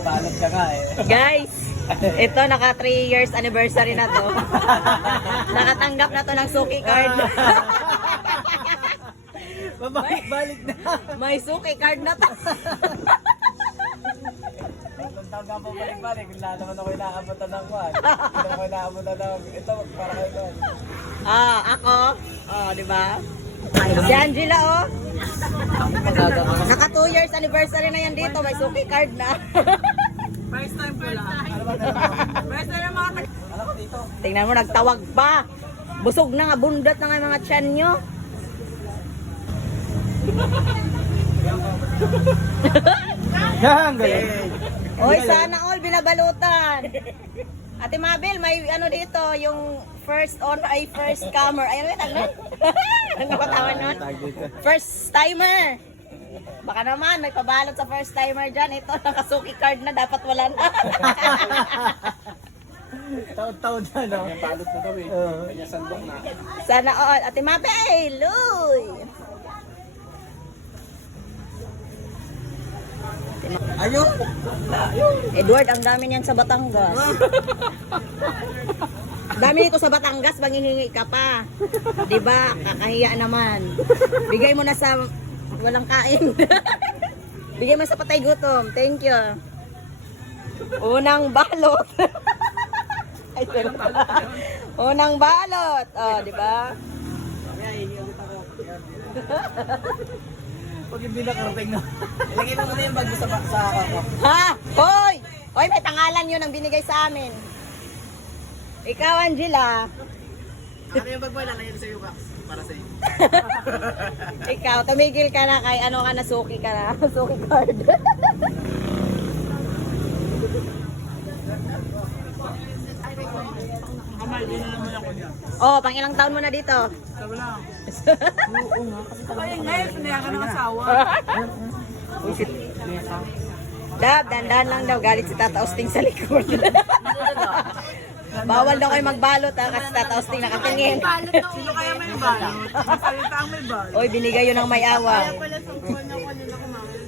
balot ka nga eh. Guys, ito naka 3 years anniversary na to. Nakatanggap na to ng suki card. Babalik-balik na. May suki card na to. Kung tawag ka pa balik-balik, wala naman ako inaabutan ng kwan. Hindi ako inaabutan ng ito, para kayo kwan. Ako. Di ba? Si Angela, Naka 2 years anniversary na yan dito. May suki card na. First time ko lang. First time na mga Alam ko dito. Tingnan mo, nagtawag pa. Busog na nga, bundat na nga yung mga tiyan nyo. Yan, galing. Oy, sana all binabalutan. Ate Mabel, may ano dito, yung first comer. Ayun, ano? Ano katawan nun? First timer. Baka naman, may pabalot sa first timer dyan. Ito, nakasuki card na, dapat wala na. Taon-taon na, no? Balot na daw eh. Kanya sandok na. Sana all. Ate Mabel, luy. Ayun! Edward, ang dami niyan sa Batangas. Dami nito sa Batangas, manghihingi ka pa. 'Di ba? Kakahiya naman. Bigay mo na sa walang kain. Bigay mo sa patay gutom. Thank you. Unang balot. Ay, pero unang balot. Di ba? Pag hindi nakarating na. Ilagay mo muna yung bag mo sa ako. Ha? Hoy! Hoy, may pangalan yun ang binigay sa amin. Ikaw, Angela. Ano yung bag mo ilalagay sa iyo, Max? Para sa iyo. Ikaw, tumigil ka na kay ano ka na, suki ka na. Suki card. kamal, din na naman ako niya. Pang ilang taon mo na dito? Sabi lang. Oo nga. Kasi ngayon, sinayan ka ng asawa. Dab, dandan lang daw. Galit si Tata Osting sa likod. Bawal daw kayo magbalot kasi Tata Osting nakatingin. Sino kaya may balot? Masalita ang may balot. Oy, binigay yun ng may awa. Pala sa buwan ako nila kumain.